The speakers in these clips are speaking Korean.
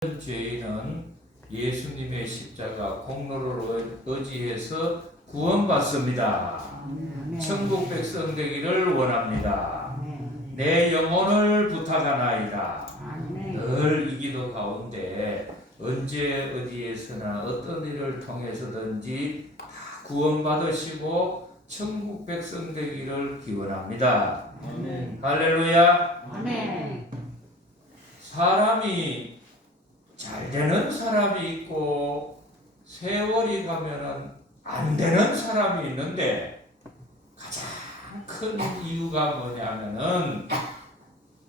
죄인은 예수님의 십자가 공로를 의지해서 구원받습니다. 천국 백성 되기를 원합니다. 내 영혼을 부탁하나이다. 늘 이 기도 가운데 언제 어디에서나 어떤 일을 통해서든지 다 구원받으시고 천국 백성 되기를 기원합니다. 할렐루야. 아멘. 사람이 잘 되는 사람이 있고 세월이 가면은 안 되는 사람이 있는데 가장 큰 이유가 뭐냐면은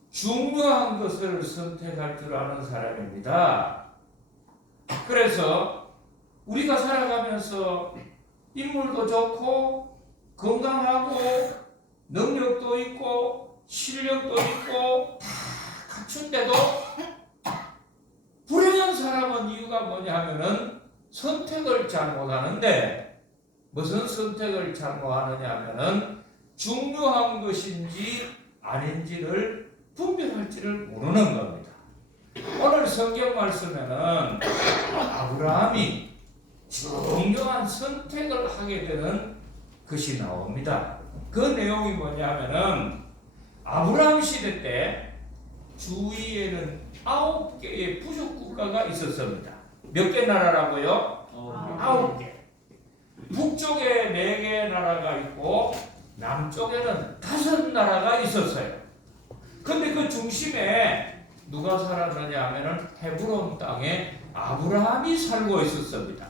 중요한 것을 선택할 줄 아는 사람입니다. 그래서 우리가 살아가면서 인물도 좋고 건강하고 능력도 있고 실력도 있고 다 갖춘데도 불행한 사람은 이유가 뭐냐 하면은 선택을 잘못하는데, 무슨 선택을 잘못하느냐 하면은 중요한 것인지 아닌지를 분별할지를 모르는 겁니다. 오늘 성경 말씀에는 아브라함이 중요한 선택을 하게 되는 것이 나옵니다. 그 내용이 뭐냐 하면은 아브라함 시대 때 주위에는 9개의 부족 국가가 있었습니다. 몇 개 나라라고요? 9개. 북쪽에 4개 나라가 있고 남쪽에는 5 나라가 있었어요. 근데 그 중심에 누가 살았느냐 하면은 헤브론 땅에 아브라함이 살고 있었습니다.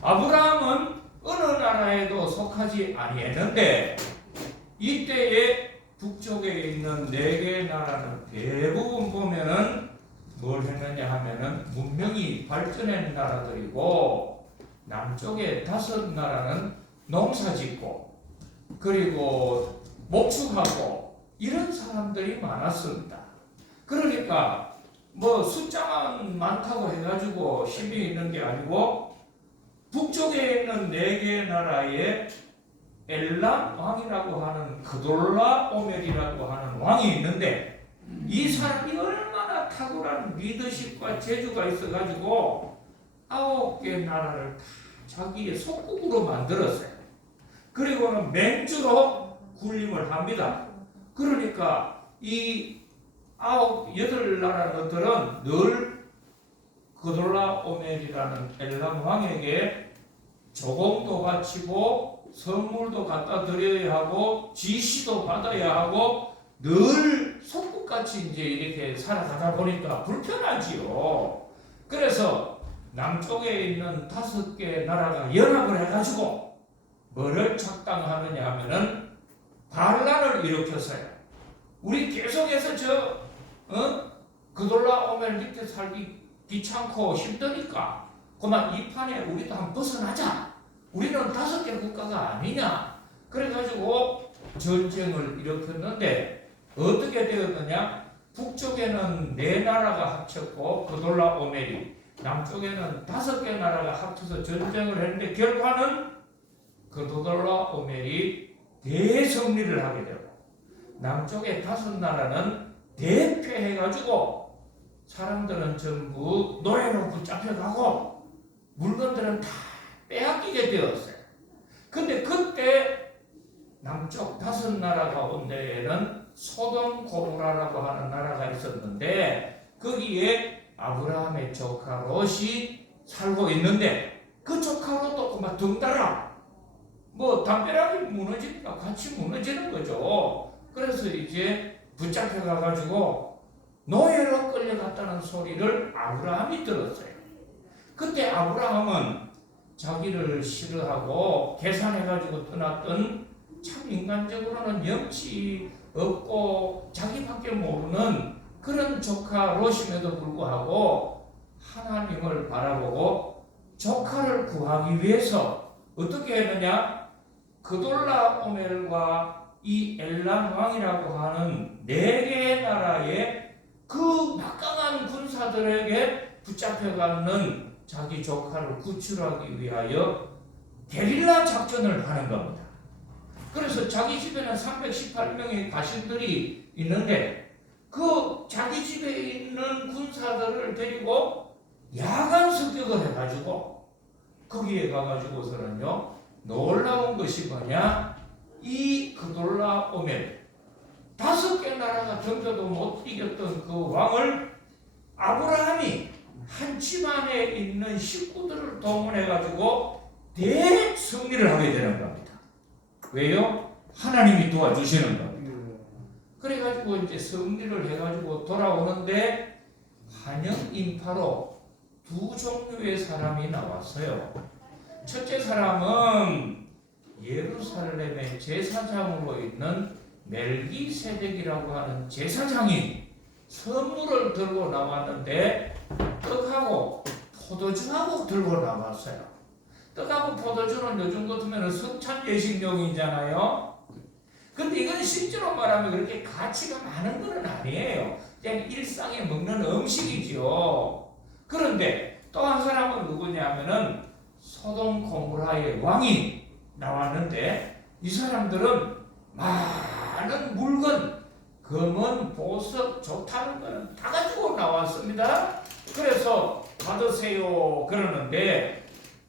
아브라함은 어느 나라에도 속하지 아니했는데 이때에 북쪽에 있는 4개 나라는 대부분 보면은 뭘 했느냐 하면은 문명이 발전한 나라들이고, 남쪽에 5 나라는 농사 짓고 그리고 목축하고 이런 사람들이 많았습니다. 그러니까 뭐 숫자만 많다고 해가지고 힘이 있는 게 아니고, 북쪽에 있는 4개 나라에 엘람 왕이라고 하는 그돌라 오멜이라고 하는 왕이 있는데, 이 사람이 얼마나 탁월한 리더십과 재주가 있어가지고 9개 나라를 다 자기의 속국으로 만들었어요. 그리고는 맹주로 군림을 합니다. 그러니까 이 8 나라들은 늘 그돌라 오멜이라는 엘람 왕에게 조공도 바치고 선물도 갖다 드려야 하고 지시도 받아야 하고 늘 속국같이 이제 이렇게 살아가다 보니까 불편하지요. 그래서 남쪽에 있는 5개 나라가 연합을 해가지고 뭐를 착당하느냐 하면은 반란을 일으켰어요. 우리 계속해서 그돌라 오멜 밑에 살기 귀찮고 힘드니까 그만 이 판에 우리도 한번 벗어나자. 우리는 5개 국가가 아니냐. 그래가지고 전쟁을 일으켰는데 어떻게 되었느냐? 북쪽에는 4 나라가 합쳤고 그돌라 오멜이, 남쪽에는 5개 나라가 합쳐서 전쟁을 했는데 결과는 그돌라 오멜이 대승리를 하게 되고, 남쪽의 5 나라는 대패해가지고 사람들은 전부 노예로 붙잡혀가고 물건들은 다 빼앗기게 되었어요. 근데 그때 남쪽 5 나라 가운데에는 소돔 고모라라고 하는 나라가 있었는데 거기에 아브라함의 조카 롯이 살고 있는데, 그 조카 롯도 그만 덩달아 뭐 담벼락이 무너지니까 같이 무너지는 거죠. 그래서 이제 붙잡혀 가가지고 노예로 끌려갔다는 소리를 아브라함이 들었어요. 그때 아브라함은 자기를 싫어하고 계산해가지고 떠났던, 참 인간적으로는 염치 없고 자기밖에 모르는 그런 조카 롯임에도 불구하고 하나님을 바라보고 조카를 구하기 위해서 어떻게 했느냐? 그돌라 오멜과 이 엘람 왕이라고 하는 4개의 나라의 그 막강한 군사들에게 붙잡혀가는 자기 조카를 구출하기 위하여 게릴라 작전을 하는 겁니다. 그래서 자기 집에는 318명의 가신들이 있는데 그 자기 집에 있는 군사들을 데리고 야간 습격을 해가지고 거기에 가가지고서는요 놀라운 것이 뭐냐, 이 그돌라오멜 5개 나라가 덤벼도 못 이겼던 그 왕을 아브라함이 한 집안에 있는 식구들을 동원해가지고 대승리를 하게 되는 겁니다. 왜요? 하나님이 도와주시는 겁니다. 그래가지고 이제 승리를 해가지고 돌아오는데 환영 인파로 2 종류의 사람이 나왔어요. 첫째 사람은 예루살렘의 제사장으로 있는 멜기세덱이라고 하는 제사장이 선물을 들고 나왔는데 떡하고 포도주하고 들고 나왔어요. 떡하고 포도주는 요즘 같으면 성찬 예식용이잖아요. 근데 이건 실제로 말하면 그렇게 가치가 많은 건 아니에요. 그냥 일상에 먹는 음식이죠. 그런데 또 한 사람은 누구냐면은 소돔 고모라의 왕이 나왔는데 이 사람들은 많은 물건, 금은, 보석, 좋다는 거는 다 가지고 나왔습니다. 그래서 받으세요 그러는데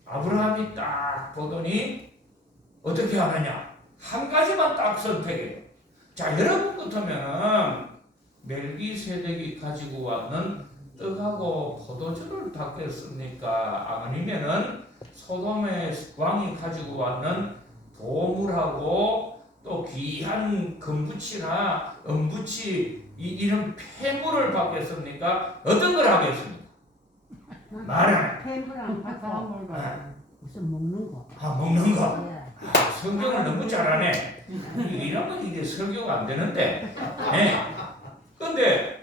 아브라함이 딱 보더니 어떻게 하느냐, 한 가지만 딱 선택해요. 자, 여러분 같으면 멜기세덱이 가지고 왔는 떡하고 포도주를 받겠습니까? 아니면은 소돔의 왕이 가지고 왔는 보물하고 또 귀한 금붙이나 은붙이 이런 폐물을 받겠습니까? 어떤 걸 하겠습니까? 말은 폐물랑 바탕을 무슨 먹는 거. 아, 먹는 거. 예. 아, 성경을 너무 잘하네. 이러면 이게 설교가 안 되는데. 네. 근데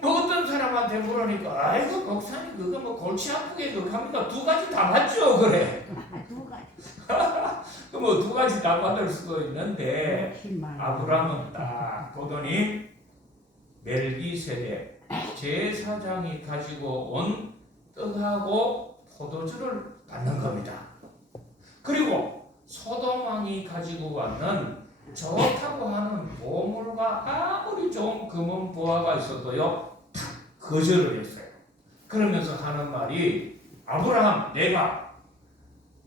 뭐 어떤 사람한테 물으니까 아이고 목사님 그거 뭐 골치 아프게 그거 합니까? 2가지 다 받죠 그래. 2가지. 그 뭐 2가지 다 받을 수도 있는데 욕심만. 아브라함은 딱 보더니 멜기세덱 제사장이 가지고 온 떡하고 포도주를 받는 겁니다. 그리고 소돔 왕이 가지고 왔는 좋다고 하는 보물과 아무리 좋은 금은 보화가 있어도요 다 거절을 했어요. 그러면서 하는 말이 아브라함, 내가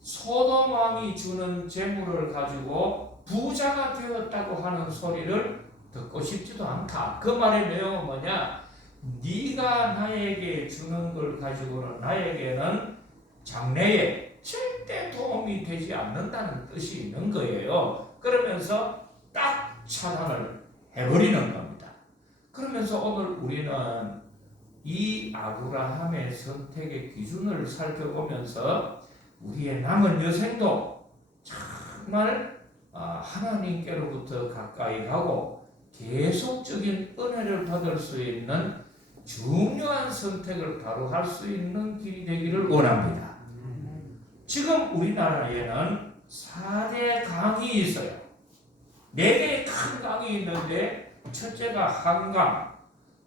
소돔 왕이 주는 재물을 가지고 부자가 되었다고 하는 소리를 듣고 싶지도 않다. 그 말의 내용은 뭐냐, 네가 나에게 주는 걸 가지고는 나에게는 장래에 절대 도움이 되지 않는다는 뜻이 있는 거예요. 그러면서 딱 차단을 해버리는 겁니다. 그러면서 오늘 우리는 이 아브라함의 선택의 기준을 살펴보면서 우리의 남은 여생도 정말 하나님께로부터 가까이 가고 계속적인 은혜를 받을 수 있는 중요한 선택을 바로 할 수 있는 길이 되기를 원합니다. 지금 우리나라에는 4대 강이 있어요. 4개의 큰 강이 있는데 첫째가 한강,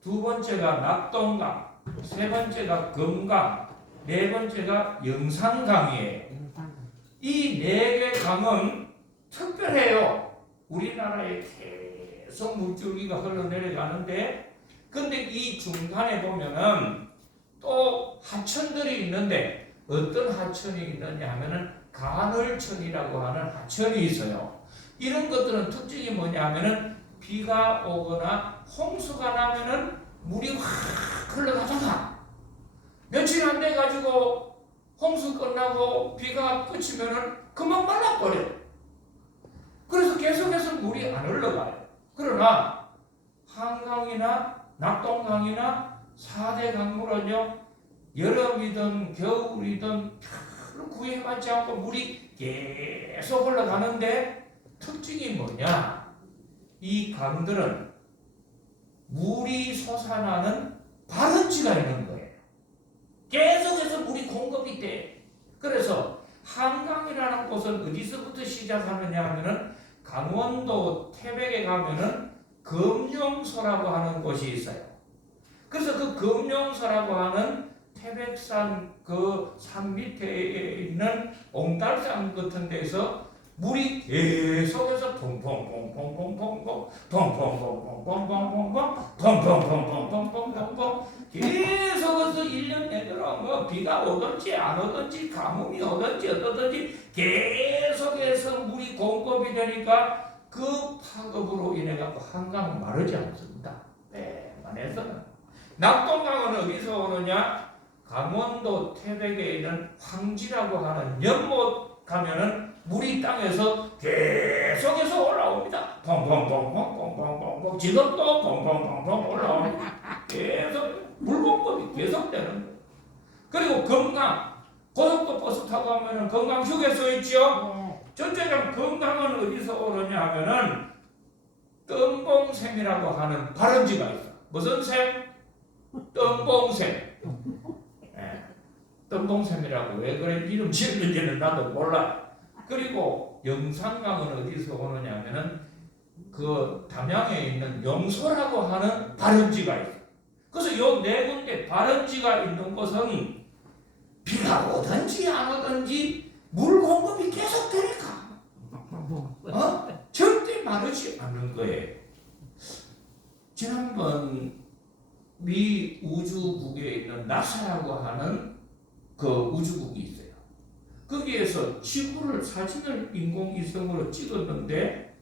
2번째가 낙동강, 3번째가 금강, 4번째가 영산강이에요. 이 4개 강은 특별해요. 우리나라에 계속 물줄기가 흘러내려가는데 근데 이 중간에 보면은 또 하천들이 있는데 어떤 하천이 있느냐 하면은 간헐천이라고 하는 하천이 있어요. 이런 것들은 특징이 뭐냐 하면은 비가 오거나 홍수가 나면은 물이 확 흘러가다가 며칠 안 돼 가지고 홍수 끝나고 비가 그치면은 금방 말라버려요. 그래서 계속해서 물이 안 흘러가요. 그러나 한강이나 낙동강이나 4대 강물은요 여름이든 겨울이든 별로 구애받지 않고 물이 계속 흘러가는데 특징이 뭐냐, 이 강들은 물이 솟아나는 발원지가 있는 거예요. 계속해서 물이 공급이 돼. 그래서 한강이라는 곳은 어디서부터 시작하느냐 하면은 강원도 태백에 가면은 금룡소라고 하는 곳이 있어요. 그래서 그 금룡소라고 하는 태백산 그 산 밑에 있는 옹달산 같은 데서 물이 계속해서 퐁퐁퐁퐁퐁퐁퐁 퐁퐁퐁퐁퐁퐁퐁 퐁퐁퐁퐁퐁퐁 계속해서 1년 내도록 뭐 비가 오든지 안 오든지 가뭄이 오든지 어떠든지 계속해서 물이 공급이 되니까 그 파급으로 인해 갖고 한강은 마르지 않습니다. 웬만해서는. 낙동강은 어디서 오느냐? 강원도 태백에 있는 황지라고 하는 연못 가면은 물이 땅에서 계속해서 올라옵니다. 펑펑펑펑펑펑펑. 지금도 펑펑펑펑 올라오는 계속 물 공급이 계속되는 거예요. 그리고 건강, 고속도 버스 타고 가면은 건강 휴게소 있죠. 네. 전체적 건강은 어디서 오느냐 하면은 뜸봉샘이라고 하는 발원지가 있어. 무슨 샘? 뜸봉샘. 뜸봉샘이라고 왜 그래 이름 지었는지는 나도 몰라. 그리고 영산강은 어디서 오느냐 하면은 그 담양에 있는 용소라고 하는 발원지가 있어. 그래서 요 네 군데 발원지가 있는 곳은 비가 오든지 안 오든지 물 공급이 계속 되니까 절대 마르지 않는 거예요. 지난번 미 우주국에 있는 나사라고 하는 그 우주국이 있어요. 거기에서 지구를 사진을 인공위성으로 찍었는데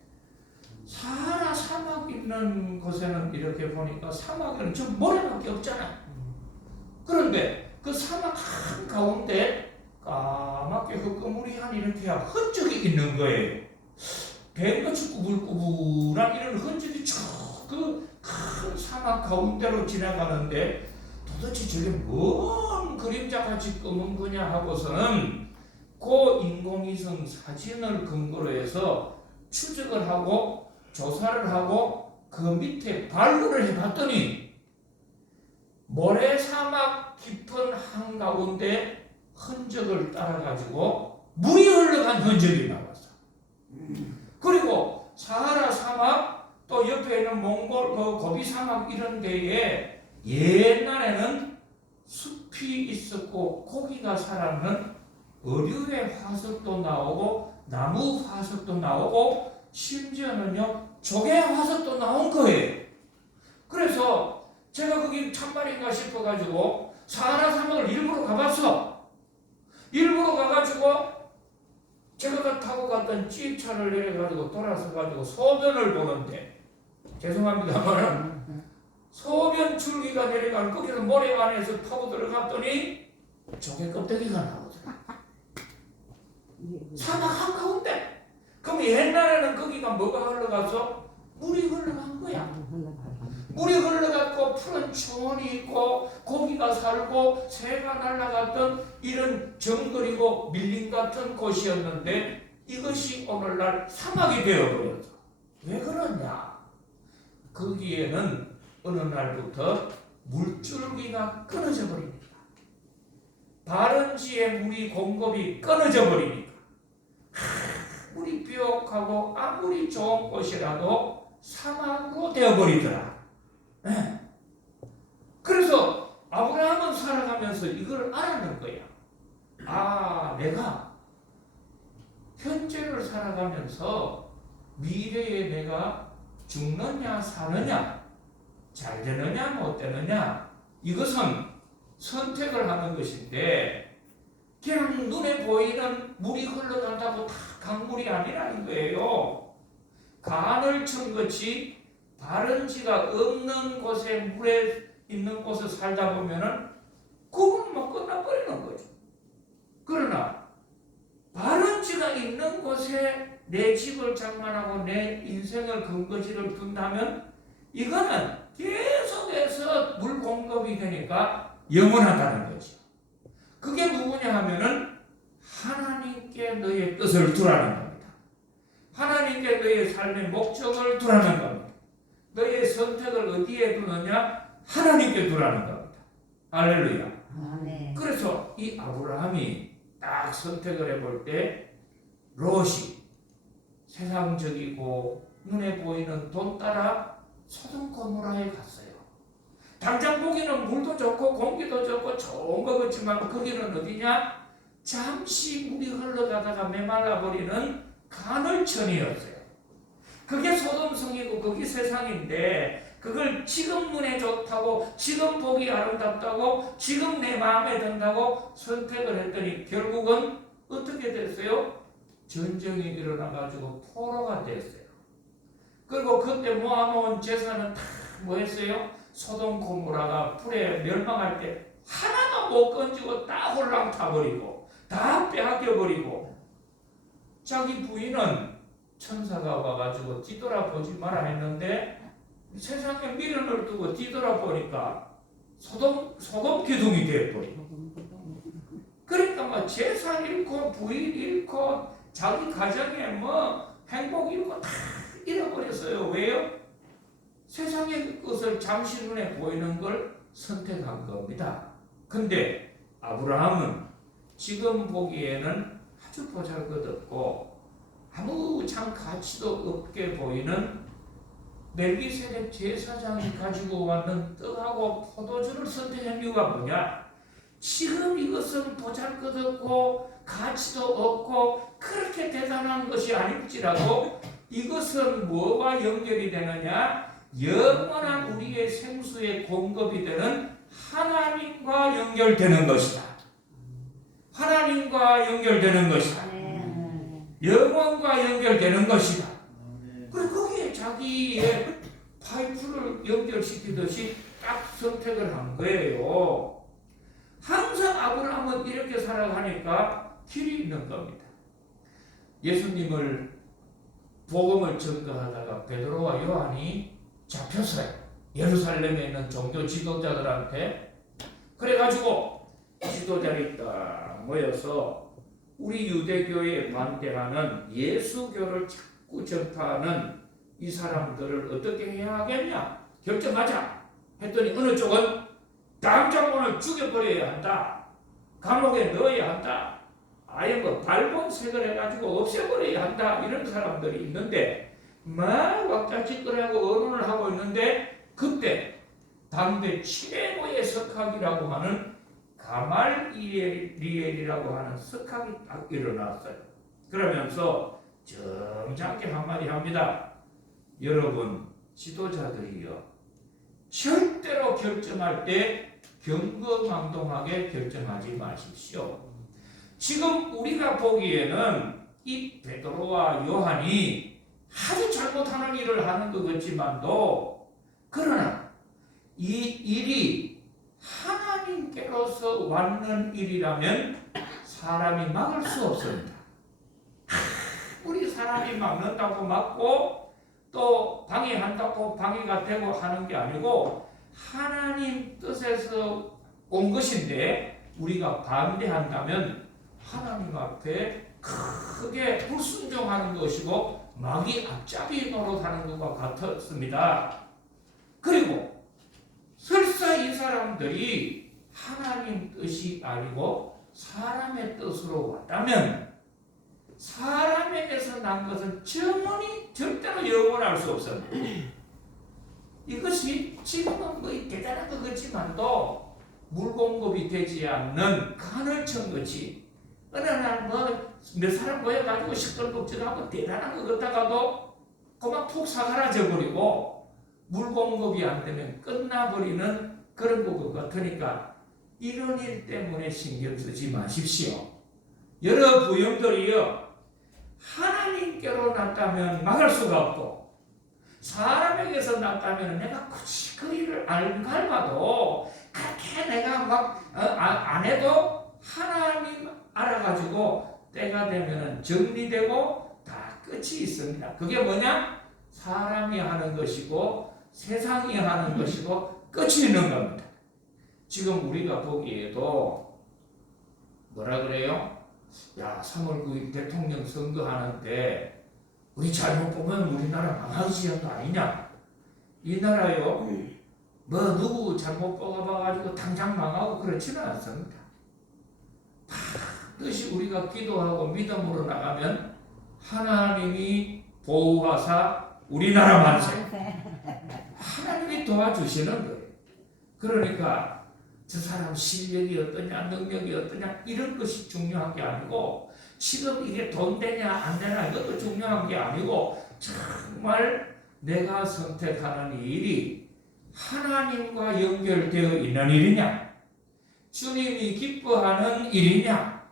사하라 사막 있는 곳에는 이렇게 보니까 사막에는 좀 모래밖에 없잖아. 그런데 그 사막 한가운데 까맣게 흑그무리한 이렇게 흔적이 있는 거예요. 뱀같이 꾸불꾸불한 이런 흔적이 쭉 그 큰 사막 가운데로 지나가는데 도대체 저게 뭔 그림자같이 검은 거냐 하고서는 그 인공위성 사진을 근거로 해서 추적을 하고 조사를 하고 그 밑에 반로를 해봤더니 모래사막 깊은 한가운데 흔적을 따라가지고 물이 흘러간 흔적이 나왔어. 그리고 사하라 사막 또 옆에 있는 몽골 그 고비 사막 이런 데에 옛날에는 숲이 있었고 고기가 살았는 어류의 화석도 나오고 나무 화석도 나오고 심지어는요 조개 화석도 나온 거예요. 그래서 제가 거기 참말인가 싶어가지고 사하라 사막을 일부러 가봤어. 일부러 가가지고 제가 타고 갔던 찌차를 내려가지고 돌아서가지고 소변을 보는데 죄송합니다만 소변 줄기가 내려가는 거기서 모래 안에서 타고 들어갔더니 조개 껍데기가 나오더라. 사막 한가운데. 그럼 옛날에는 거기가 뭐가 흘러가서 물이 흘러간 거야. 물이 흘러갔고 푸른 초원이 있고 고기가 살고 새가 날아갔던 이런 정글이고 밀림 같은 곳이었는데 이것이 오늘날 사막이 되어버렸어. 왜 그러냐? 거기에는 어느 날부터 물줄기가 끊어져 버립니다. 발원지에 물이 공급이 끊어져 버리니까 물이 삐옥하고 아무리 좋은 곳이라도 사막으로 되어버리더라. 그래서 아브라함은 살아가면서 이걸 알아낸 거야. 아, 내가 현재를 살아가면서 미래에 내가 죽느냐 사느냐 잘 되느냐 못 되느냐 이것은 선택을 하는 것인데 그냥 눈에 보이는 물이 흘러간다고 다 강물이 아니라는 거예요. 간을 천 것이 발원지가 없는 곳에 물에 있는 곳에 살다 보면은 그건 뭐 끝나버리는 거죠. 그러나 발원지가 있는 곳에 내 집을 장만하고 내 인생을 근거지를 둔다면 이거는 계속해서 물 공급이 되니까 영원하다는 거죠. 그게 누구냐 하면은 하나님께 너의 뜻을 두라는 겁니다. 하나님께 너의 삶의 목적을 두라는 겁니다. 너의 선택을 어디에 두느냐? 하나님께 두라는 겁니다. 할렐루야. 네. 그래서 이 아브라함이 딱 선택을 해볼 때 롯이 세상적이고 눈에 보이는 돈 따라 소돔 고모라에 갔어요. 당장 거기는 물도 좋고 공기도 좋고 좋은 거 같지만 거기는 어디냐? 잠시 물이 흘러가다가 메말라버리는 간헐천이었어요. 그게 소돔성이고 거기 세상인데 그걸 지금 눈에 좋다고, 지금 보기 아름답다고, 지금 내 마음에 든다고 선택을 했더니 결국은 어떻게 됐어요? 전쟁이 일어나가지고 포로가 됐어요. 그리고 그때 모아놓은 재산은 다 뭐 했어요? 소돔 고모라가 불에 멸망할 때 하나도 못 건지고 다 홀랑 타버리고 다 빼앗겨버리고, 자기 부인은 천사가 와가지고 뒤돌아보지 마라 했는데 세상에 미련을 두고 뒤돌아보니까 소금 기둥이 되어버리고, 그러니까 뭐 재산 잃고 부인 잃고 자기 가정에 뭐 행복 잃고 다 잃어버렸어요. 왜요? 세상의 것을 잠시 눈에 보이는 걸 선택한 겁니다. 근데 아브라함은 지금 보기에는 아주 보잘것없고 아무 참 가치도 없게 보이는 멜기세덱 제사장이 가지고 왔는 떡하고 포도주를 선택한 이유가 뭐냐? 지금 이것은 보잘것없고 가치도 없고 그렇게 대단한 것이 아닐지라도 이것은 뭐와 연결이 되느냐? 영원한 우리의 생수의 공급이 되는 하나님과 연결되는 것이다. 하나님과 연결되는 것이다. 영원과 연결되는 것이다. 그리고 거기에 자기의 파이프를 연결시키듯이 딱 선택을 한 거예요. 항상 아브라함은 이렇게 살아가니까 길이 있는 겁니다. 예수님을 복음을 전가하다가 베드로와 요한이 잡혔어요. 예루살렘에 있는 종교 지도자들한테. 그래가지고 지도자들이 딱 모여서 우리 유대교에 반대하는 예수교를 자꾸 전파하는 이 사람들을 어떻게 해야 하겠냐 결정하자 했더니 어느 쪽은 당장 오늘 죽여버려야 한다, 감옥에 넣어야 한다, 아예 뭐 발본색을 해가지고 없애버려야 한다, 이런 사람들이 있는데 막 왁자지껄하고 언론을 하고 있는데 그때 당대 최고의 석학이라고 하는 가말리엘이라고 하는 석학이 딱 일어났어요. 그러면서 점잖게 한마디 합니다. 여러분 지도자들이요, 절대로 결정할 때 경거망동하게 결정하지 마십시오. 지금 우리가 보기에는 이 베드로와 요한이 아주 잘못하는 일을 하는 것 같지만도, 그러나 이 일이 하나님께로서 왔는 일이라면 사람이 막을 수 없습니다. 우리 사람이 막는다고 막고 또 방해한다고 방해가 되고 하는 게 아니고 하나님 뜻에서 온 것인데 우리가 반대한다면 하나님 앞에 크게 불순종하는 것이고 마귀 앞잡이 노릇하는 것과 같았습니다. 그리고 설사 이 사람들이 하나님 뜻이 아니고 사람의 뜻으로 왔다면 사람에게서 난 것은 영원히 절대로 영원할 수 없습니다. 이것이 지금은 뭐 대단한 것 같지만도 물공급이 되지 않는 간헐천같이 어느 날 뭐 몇 사람 모여가지고 시끌벅적하고 대단한 것 같다가도 그만 푹 사그라져 버리고 물공급이 안 되면 끝나버리는 그런 것 같으니까 이런 일 때문에 신경 쓰지 마십시오. 여러 부형들이요, 하나님께로 났다면 막을 수가 없고 사람에게서 났다면 내가 굳이 그 일을 안 밟아도 그렇게 내가 막 안 해도 하나님 알아가지고 때가 되면 정리되고 다 끝이 있습니다. 그게 뭐냐? 사람이 하는 것이고 세상이 하는 것이고 끝이 있는 겁니다. 지금 우리가 보기에도 뭐라 그래요? 야, 3월 9일 대통령 선거하는데 우리 잘못 보면 우리나라 망하기 시작한 거 아니냐? 이 나라요, 뭐 누구 잘못 뽑아봐가지고 당장 망하고 그렇지는 않습니다. 반드시 우리가 기도하고 믿음으로 나가면 하나님이 보호하사 우리나라 만세, 하나님이 도와주시는 거예요. 그러니까 저 사람 실력이 어떠냐, 능력이 어떠냐 이런 것이 중요한 게 아니고 지금 이게 돈 되냐 안 되냐 이것도 중요한 게 아니고 정말 내가 선택하는 일이 하나님과 연결되어 있는 일이냐? 주님이 기뻐하는 일이냐?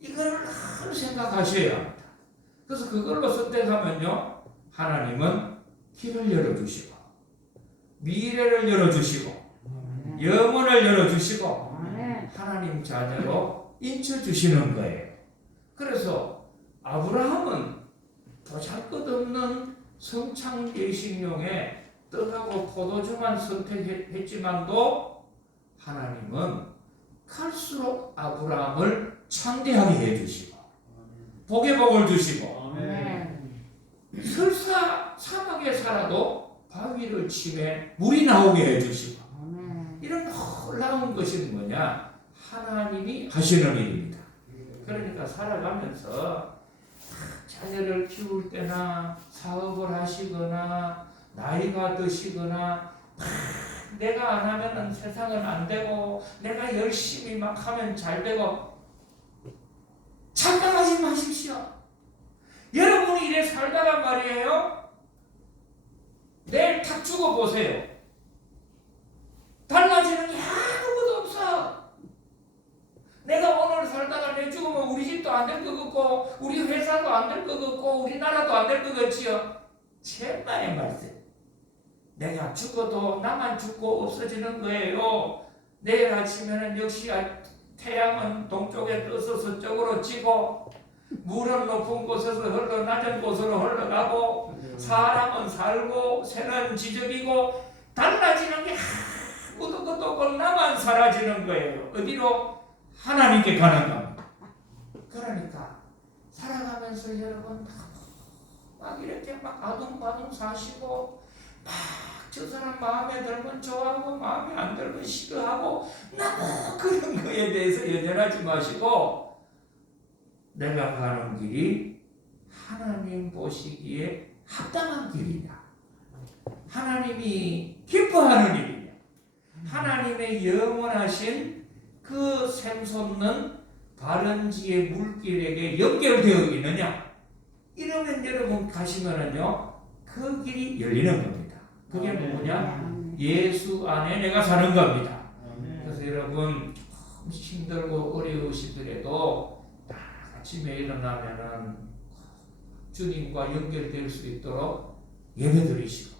이걸 늘 생각하셔야 합니다. 그래서 그걸로 선택하면요, 하나님은 길을 열어주시고, 미래를 열어주시고, 영혼을 열어주시고, 하나님 자녀로 인쳐주시는 거예요. 그래서 아브라함은 보잘것없는 성창예식용에 떡하고 포도주만 선택했지만도 하나님은 갈수록 아브라함을 창대하게 해주시고 복의 복을 주시고 설사 사막에 살아도 바위를 치매 물이 나오게 해주시고 이런 놀라운 것이 뭐냐? 하나님이 하시는 일입니다. 그러니까 살아가면서 자녀를 키울 때나 사업을 하시거나 나이가 드시거나 내가 안 하면은 세상은 안 되고 내가 열심히 막 하면 잘 되고 착각하지 마십시오. 여러분이 이래 살다가 말이에요. 내일 탁 죽어보세요. 달라지는 게 아무것도 없어. 내가 오늘 살다가 내 죽으면 우리 집도 안 될 것 같고 우리 회사도 안 될 것 같고 우리나라도 안 될 것 같지요. 제발의 말씀. 내가 죽어도 나만 죽고 없어지는 거예요. 내일 아침에는 역시 태양은 동쪽에 떠서 서쪽으로 지고 물은 높은 곳에서 흘러 낮은 곳으로 흘러가고 사람은 살고 새는 지저귀고 달라지는 게 아무것도 없고 나만 사라지는 거예요. 어디로? 하나님께 가는 겁니다. 그러니까 살아가면서 여러분 막 이렇게 막 아둥바둥 사시고 막 저 사람 마음에 들면 좋아하고 마음에 안 들면 싫어하고 너무 그런 거에 대해서 연연하지 마시고 내가 가는 길이 하나님 보시기에 합당한 길이냐, 하나님이 기뻐하는 일이냐, 하나님의 영원하신 그 샘솟는 바른지의 물길에게 연결되어 있느냐, 이러면 여러분 가시면은요 그 길이 열리는 겁니다. 그게 뭐냐? 예수 안에 내가 사는 겁니다. 그래서 여러분 힘들고 어려우시더라도 다 아침에 일어나면은 주님과 연결될 수 있도록 예배드리시고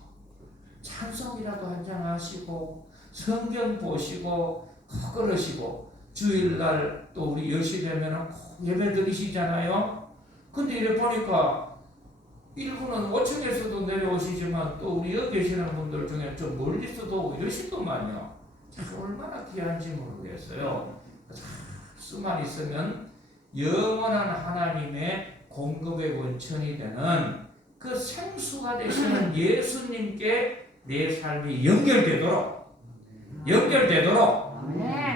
찬송이라도 한잔 하시고 성경 보시고 그러시고 주일날 또 우리 10시 되면은 예배드리시잖아요. 근데 이래 보니까 일부는 5층에서도 내려오시지만 또 우리 여기 계시는 분들 중에 좀 멀리서도 오고 이러시더만요. 얼마나 귀한지 모르겠어요. 수만 있으면 영원한 하나님의 공급의 원천이 되는 그 생수가 되시는 예수님께 내 삶이 연결되도록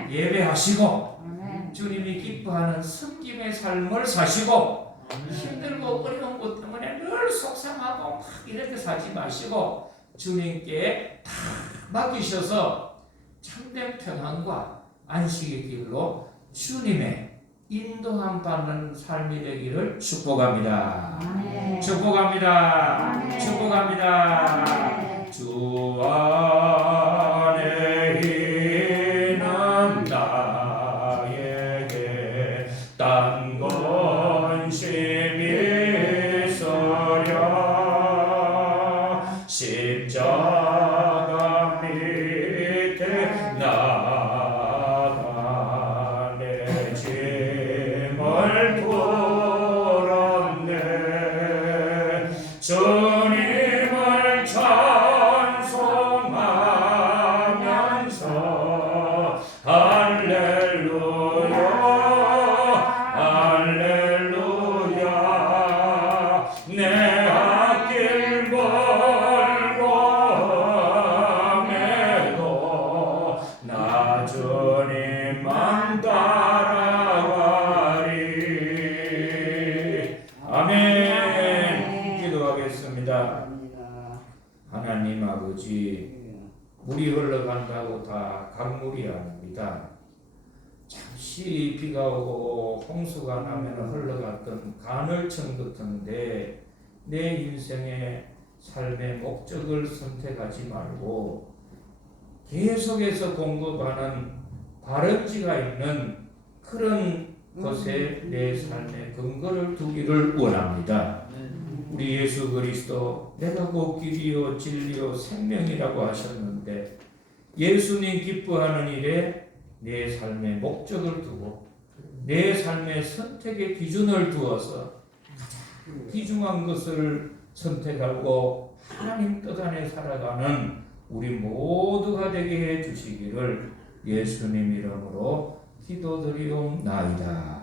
예배하시고 주님이 기뻐하는 섬김의 삶을 사시고 힘들고 어려운 것 때문에 늘 속상하고 막 이렇게 살지 마시고 주님께 다 맡기셔서 참된 평안과 안식의 길로 주님의 인도함 받는 삶이 되기를 축복합니다. 축복합니다. 축복합니다. 주 안에 있는 나에게 딴 권심이 있으랴 십자가 밑에 나가 내 짐을 풀었네 주님을 찬송하면서 할렐루야 할렐루야 내 앞길 멀고함에도 나 주님만 따라가리. 아멘. 기도하겠습니다. 하나님 아버지, 물이 흘러간다고 다 강물이 아닙니다. 잠시 비가 오고 홍수가 나면 흘러갔던 간헐천 같은데 내 인생의 삶의 목적을 선택하지 말고 계속해서 공급하는 바른지가 있는 그런 것에 내 삶의 근거를 두기를 원합니다. 우리 예수 그리스도 내가 곧 길이요 진리요 생명이라고 하셨는데 예수님 기뻐하는 일에 내 삶의 목적을 두고 내 삶의 선택의 기준을 두어서 귀중한 것을 선택하고 하나님 뜻 안에 살아가는 우리 모두가 되게 해 주시기를 예수님 이름으로 기도드리옵나이다.